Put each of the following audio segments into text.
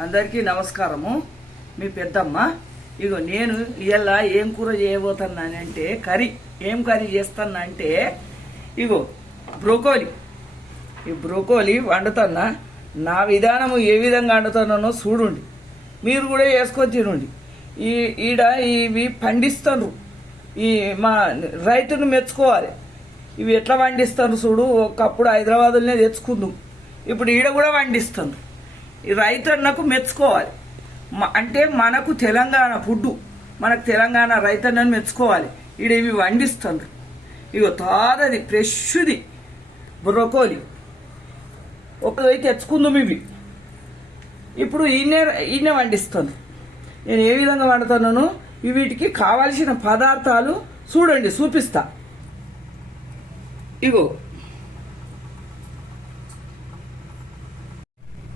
అందరికీ నమస్కారము. మీ పెద్దమ్మ. ఇగో నేను ఇవాళ ఏం కూర చేయబోతున్నానంటే కర్రీ. ఏం కర్రీ చేస్తున్నా అంటే ఇగో బ్రోకోలి. ఈ బ్రోకోలి వండుతున్నా. నా విధానము ఏ విధంగా వండుతున్నానో చూడండి. మీరు కూడా వేసుకొని తినండి. ఈ ఈడ ఇవి పండిస్తారు ఈ మా రైతును మెచ్చుకోవాలి. ఇవి ఎట్లా పండిస్తారు చూడు. ఒకప్పుడు హైదరాబాద్లోనే తెచ్చుకుందాం. ఇప్పుడు ఈడ కూడా వండిస్తాను రైతన్నకు మెచ్చుకోవాలి. అంటే మనకు తెలంగాణ ఫుడ్ మనకు తెలంగాణ రైతన్నను మెచ్చుకోవాలి. ఈడ ఇవి వండిస్తుంది ఇగో తాదది ఫ్రెష్ది బ్రొకోలి. ఒకటి తెచ్చుకుందాం ఇవి. ఇప్పుడు ఈయనే ఈయనే వండిస్తాను నేను ఏ విధంగా వండుతున్నాను వీటికి కావలసిన పదార్థాలు చూడండి చూపిస్తా. ఇగో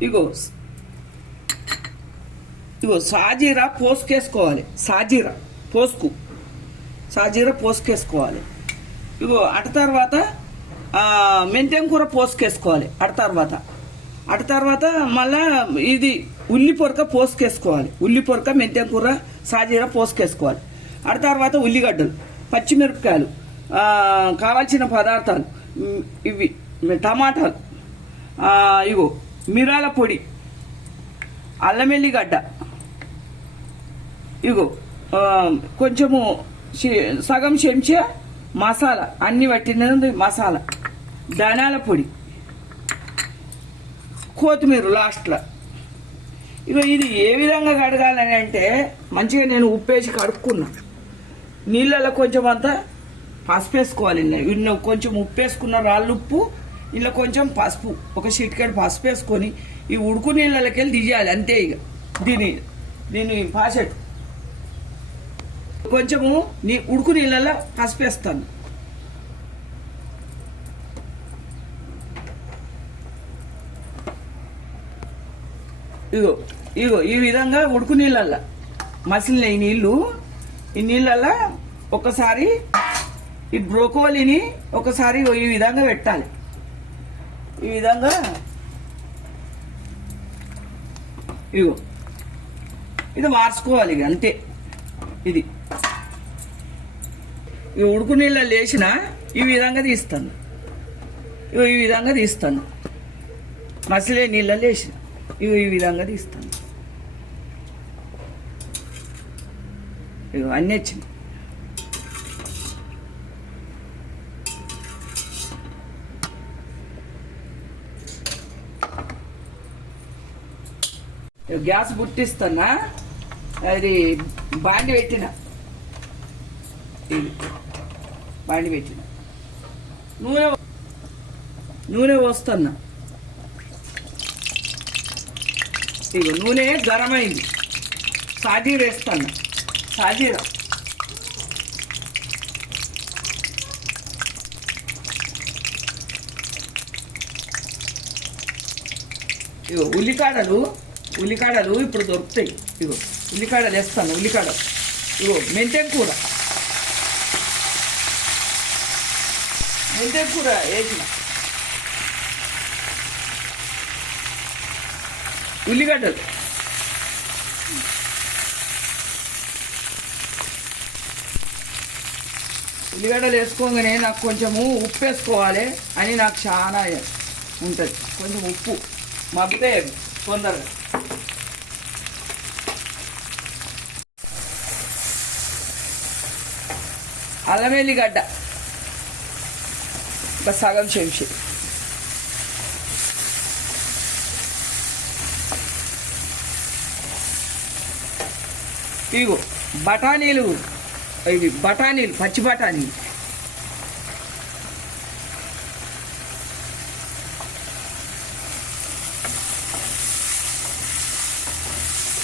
ఇగో. ఇగో సాజీరా పోసుకేసుకోవాలి. సాజీరా పోసుకు. సాజీరా పోసుకేసుకోవాలి. ఇగో అట తర్వాత మెంతెం కూర పోసుకేసుకోవాలి. అట తర్వాత. అట తర్వాత మళ్ళా ఇది ఉల్లి పొరక పోసుకేసుకోవాలి. ఉల్లి పొరక మెంతెం కూర సాజీరా పోసుకేసుకోవాలి. అట తర్వాత ఉల్లిగడ్డలు పచ్చిమిరపకాయలు కావాల్సిన పదార్థాలు ఇవి టమాటాలు. ఇగో. మిరాల పొడి అల్లమెల్లిగడ్డ. ఇగో కొంచెము సగం చెంచా మసాలా అన్ని పట్టినది మసాలా ధనాల పొడి. కొత్తిమీర లాస్ట్లో. ఇక ఇది ఏ విధంగా కడగాలని అంటే మంచిగా నేను ఉప్పేసి కడుక్కున్నా. నీళ్ళలో కొంచెం అంతా పసుపు వేసుకోవాలి ఇందులో. కొంచెం ఉప్పు వేసుకున్న రాళ్ళు ఉప్పు ఇందులో కొంచెం పసుపు ఒక చిటికెడు పసుపు వేసుకొని ఈ ఉడుకు నీళ్ళకి వెళ్ళి దిగేయాలి అంతే ఇక. దీని దీని పాసెట్ కొంచెము నీ ఉడుకు నీళ్ళలో పసుపు వేస్తాను. ఇగో ఇగో ఈ విధంగా ఉడుకు నీళ్ళల్లో మసిలిన ఈ నీళ్ళు ఈ నీళ్ళల్లో ఒకసారి ఈ బ్రోకోలీని ఒకసారి ఈ విధంగా పెట్టాలి. ఈ విధంగా ఇగో ఇది మార్చుకోవాలి ఇక అంతే. ఇది. ఈ ఉడుకు నీళ్ళ లేచిన ఈ విధంగా తీస్తాను. ఇగో ఈ విధంగా తీస్తాను. మసిలే నీళ్ళ లేచిన. ఇగో ఈ విధంగా తీస్తాను. ఇగో అన్నీ వచ్చింది గ్యాస్ బుట్టిస్తున్నా అది బాండి పెట్టిన. బాండి పెట్టిన. నూనె నూనె పోస్తున్నా. ఇగో నూనె గరమైంది. అయింది సాజీర వేస్తాను సాజీర ఇగో ఉల్లికాడలు ఉల్లికాడలు ఇప్పుడు దొరుకుతాయి. ఇగో ఉల్లికాడలు వేస్తాను ఉల్లికాడ ఇగో మెంతెం కూర. మెంతెం కూర వేసిన. ఉల్లిగడ్డలు. ఉల్లిగడ్డలు వేసుకోగానే నాకు కొంచెము ఉప్పు వేసుకోవాలి అని నాకు చాలా ఉంటుంది. కొంచెం ఉప్పు. మగ్గితే తొందరగా. అల్లం ఎల్లిగడ్డ ఒక సగం చెంచి. ఇగో బఠానీలు. ఇవి బఠానీలు పచ్చి బఠానీలు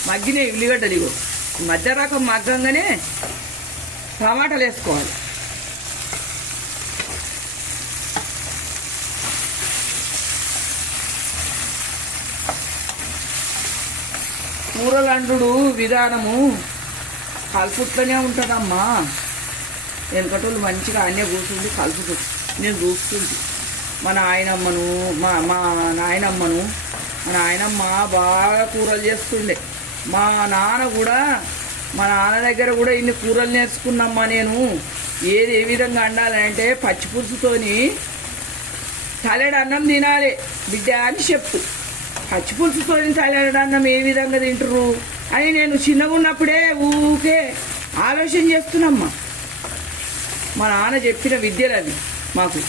మగ్గిన ఉల్లిగడ్డలు ఇగో. మధ్య రకం మగ్గంగానే టమాటాలు వేసుకోవాలి. కూరలండు విధానము కలుపుతూనే ఉంటుందమ్మా. వెనకటోళ్ళు మంచిగా అన్నీ కూర్చుండి కలుపుతుంది నేను చూస్తుంది మా నాయనమ్మను మా మా నాయనమ్మను మా నాయనమ్మ బాగా కూరలు చేస్తుండే. మా నాన్న కూడా మా నాన్న దగ్గర కూడా ఇన్ని కూరలు నేర్చుకున్నమ్మా నేను. ఏది ఏ విధంగా వండాలంటే పచ్చిపులుసుతోని తలెడు అన్నం తినాలి. బిడ్డ అని చెప్పు. పచ్చిపులుసుతోని తలెడు అన్నం ఏ విధంగా తింటారు అని నేను చిన్నగా ఉన్నప్పుడే ఊకే ఆలోచన చేస్తున్నమ్మా. మా నాన్న చెప్పిన విద్యలు అవి మాకు.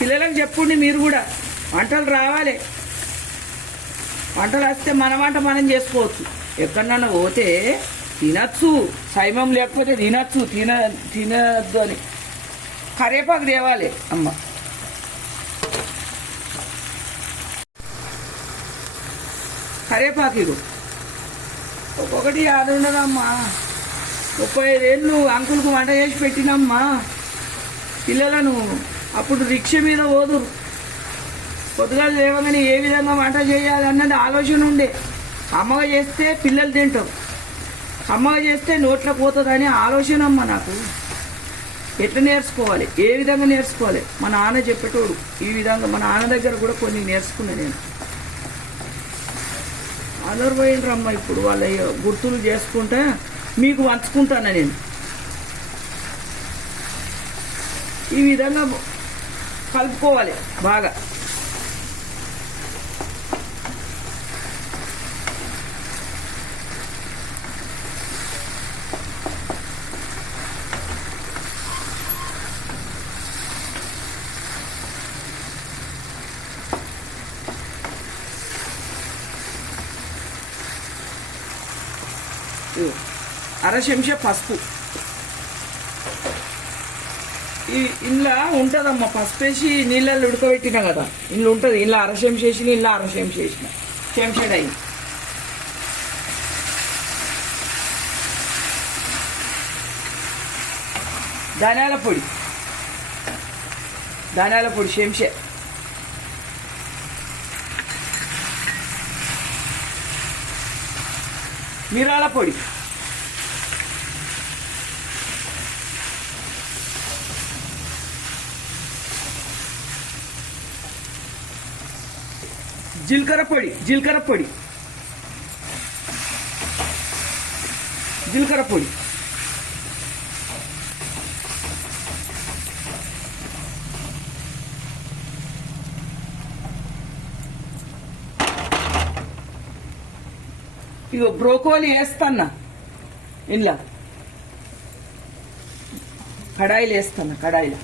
పిల్లలకు చెప్పుండి మీరు కూడా. వంటలు రావాలి. వంటలు వస్తే మన వంట మనం చేసుకోవచ్చు. ఎక్కడన్నా పోతే తినచ్చు. సైమం లేకపోతే తినచ్చు. తిన తినద్దు అని. కరేపాకు తేవాలి అమ్మ. కరేపాకు ఒక్కొక్కటి అది ఉండదమ్మా. ముప్పై ఐదేళ్ళు అంకులకు వంట చేసి పెట్టినమ్మా. పిల్లలను అప్పుడు రిక్ష మీద పోదురు. పొద్దుగా లేవగానే ఏ విధంగా వంట చేయాలి అన్నది ఆలోచన ఉండే. అమ్మగా చేస్తే పిల్లలు తింటారు. అమ్మగా చేస్తే నోట్లో పోతుందని ఆలోచన అమ్మ నాకు. ఎట్లా నేర్చుకోవాలి? ఏ విధంగా నేర్చుకోవాలి? మా నాన్న చెప్పేటోడు. ఈ విధంగా మా నాన్న దగ్గర కూడా కొన్ని నేర్చుకున్నా నేను. అందరు పోయినరమ్మ ఇప్పుడు. వాళ్ళ గుర్తులు చేసుకుంటే మీకు వంచుకుంటాను నేను? ఈ విధంగా కలుపుకోవాలి బాగా. అర చెంచా పసుపు. ఈ ఇంట్లో ఉంటుందమ్మా పసుపు వేసి నీళ్ళల్లో ఉడకబెట్టినా కదా. ఇల్లు ఉంటుంది. ఇలా అర చేసిన వేసిన ఇలా అర చెంచా వేసిన. చెంచాడు అయింది ధనియాల పొడి. ధనియాల పొడి చెంచా. మిరాల పొడి జీలకర్ర పొడి జీలకర్ర పొడి జీలకర్ర పొడి ఇగో బ్రోకోలి వేస్తాన్నా. ఇలా కడాయిలు వేస్తాను కడాయిలో.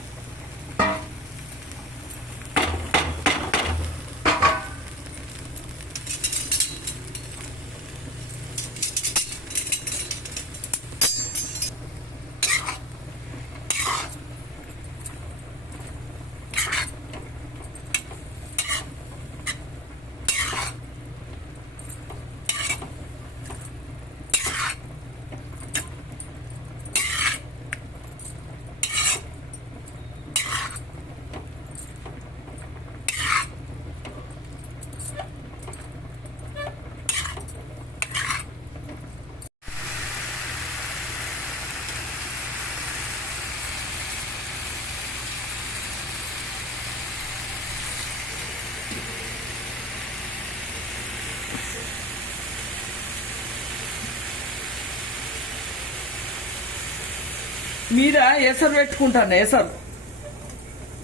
మీద ఎసరు పెట్టుకుంటాను ఎసరు.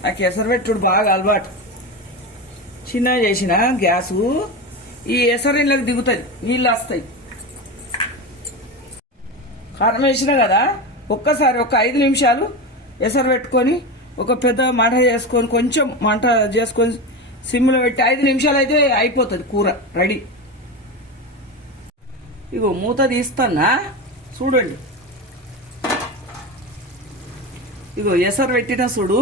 నాకు ఎసరు పెట్టుడు బాగా అలవాటు. చిన్నగా చేసిన గ్యాసు ఈ ఎసరు ఇళ్ళకి దిగుతుంది నీళ్ళు వస్తాయి. కారం వేసిన కదా ఒక్కసారి ఒక ఐదు నిమిషాలు ఎసరు పెట్టుకొని ఒక పెద్ద మంట చేసుకొని కొంచెం మంట చేసుకొని సిమ్లో పెట్టి ఐదు నిమిషాలు అయితే అయిపోతుంది కూర రెడీ. ఇగో మూత తీస్తానా? చూడండి. ఇగో ఎసరు పెట్టిన చూడు.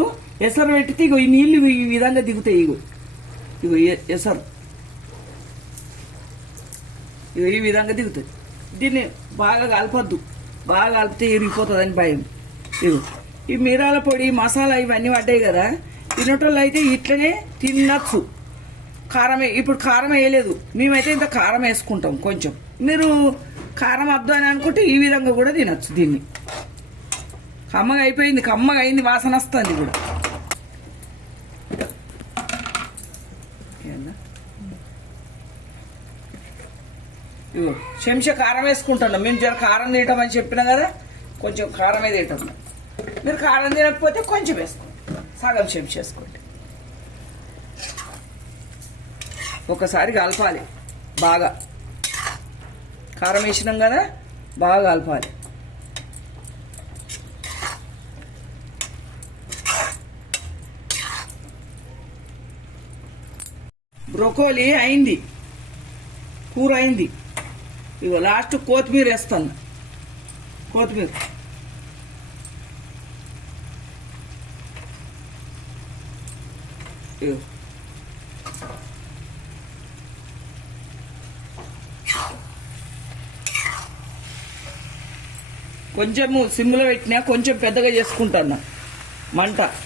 ఎసరు పెట్టితే ఇగో ఈ నీళ్ళు ఈ విధంగా దిగుతాయి ఇగో. ఇగో ఎసరు. ఇగో ఈ విధంగా దిగుతుంది దీన్ని బాగా కలపద్దు. బాగా కలిపితే ఇరిగిపోతుందని భయం. ఇగో ఈ మీరాల పొడి మసాలా ఇవన్నీ పడ్డాయి కదా. తినటోళ్ళు అయితే ఇట్లనే తినచ్చు. కారం ఇప్పుడు కారం వేయలేదు. మేమైతే ఇంత కారం వేసుకుంటాం కొంచెం. మీరు కారం వద్దు అని అనుకుంటే ఈ విధంగా కూడా తినచ్చు దీన్ని. కమ్మగా అయిపోయింది కమ్మగా అయింది వాసన వస్తుంది కూడా. ఇగో చెంచా కారం వేసుకుంటున్నాం. మేము జర కారం తీయటం అని చెప్పినా కదా కొంచెం కారమే తీయటం మీరు కారం తినకపోతే కొంచెం వేసుకోండి. సగం చెంచా వేసుకోండి. ఒకసారి కలపాలి బాగా. కారం వేసినాం కదా బాగా కలపాలి. బ్రొకోలీ అయింది. కూర అయింది. ఇగో లాస్ట్ కొత్తిమీర వేస్తాను. కొత్తిమీర. కొంచెము సిమ్లో పెట్టినా కొంచెం పెద్దగా చేసుకుంటాను. మంట.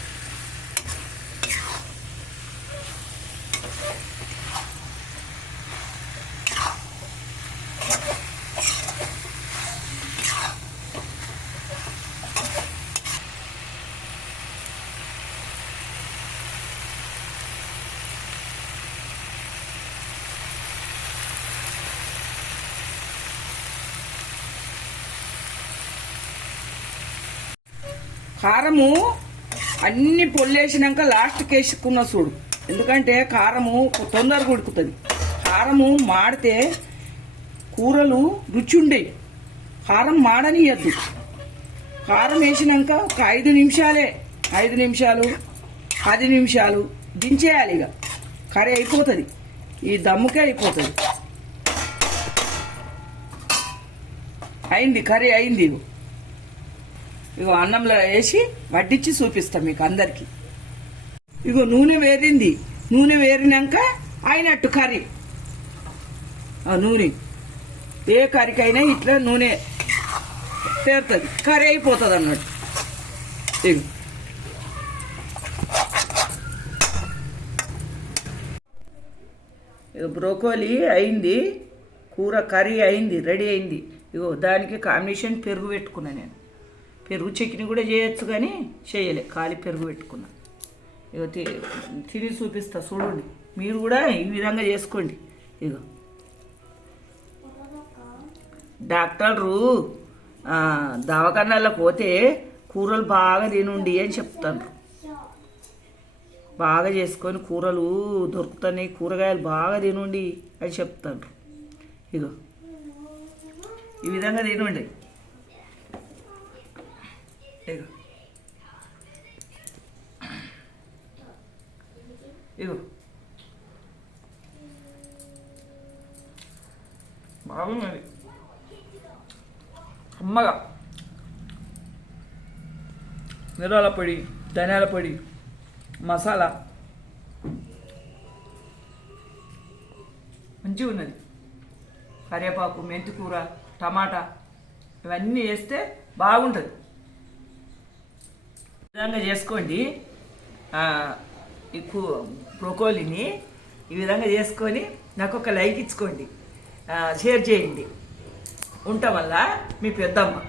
కారము అన్ని పొల్లేసినాక లాస్ట్కి వేసుకున్న చూడు. ఎందుకంటే కారము తొందరగా ఉడుకుతుంది. కారము మాడితే కూరలు రుచి ఉండేవి కారం మాడనియద్దు. కారం వేసినాక ఒక ఐదు నిమిషాలే ఐదు నిమిషాలు పది నిమిషాలు దించేయాలి ఇక. కర్రీ అయిపోతుంది. ఈ దమ్ముకే అయిపోతుంది. అయింది కర్రీ అయింది ఇగో అన్నంలో వేసి వడ్డించి చూపిస్తాం మీకు అందరికి. ఇగో నూనె వేరింది. నూనె వేరినాక అయినట్టు కర్రీ. ఆ నూనె. ఏ కర్రీకైనా ఇట్లా నూనె తేరుతుంది. కర్రీ అయిపోతుంది అన్నట్టు ఇగో. ఇగో బ్రోకోలీ అయింది. కూర కర్రీ అయింది. రెడీ అయింది. ఇగో దానికి కాంబినేషన్ పెరుగు పెట్టుకున్నా నేను. పెరుగు చట్నీ కూడా చేయొచ్చు కానీ చేయలే. ఖాళీ పెరుగు పెట్టుకున్నా. ఇగో తి- తిని చూపిస్తా చూడండి. మీరు కూడా ఈ విధంగా చేసుకోండి. ఇగో. డాక్టర్లు దవాఖానాల్లో పోతే కూరలు బాగా తినుండి అని చెప్తాను బాగా చేసుకొని కూరలు దొరుకుతున్నాయి కూరగాయలు బాగా తినుండి అని చెప్తాను ఇగో. ఈ విధంగా తినండి. ఇగో. ఇగో. బాగున్నది. అమ్మగా నిరాల పొడి ధనియాల పొడి మసాలా. మంచిగా ఉన్నది. కరివేపాకు మెంతికూర టమాటా ఇవన్నీ వేస్తే బాగుంటుంది. విధంగా చేసుకోండి. ఈ కూ ఈ విధంగా చేసుకొని నాకు ఒక లైక్ ఇచ్చుకోండి. షేర్ చేయండి. ఉండటం వల్ల మీ పెద్దమ్మ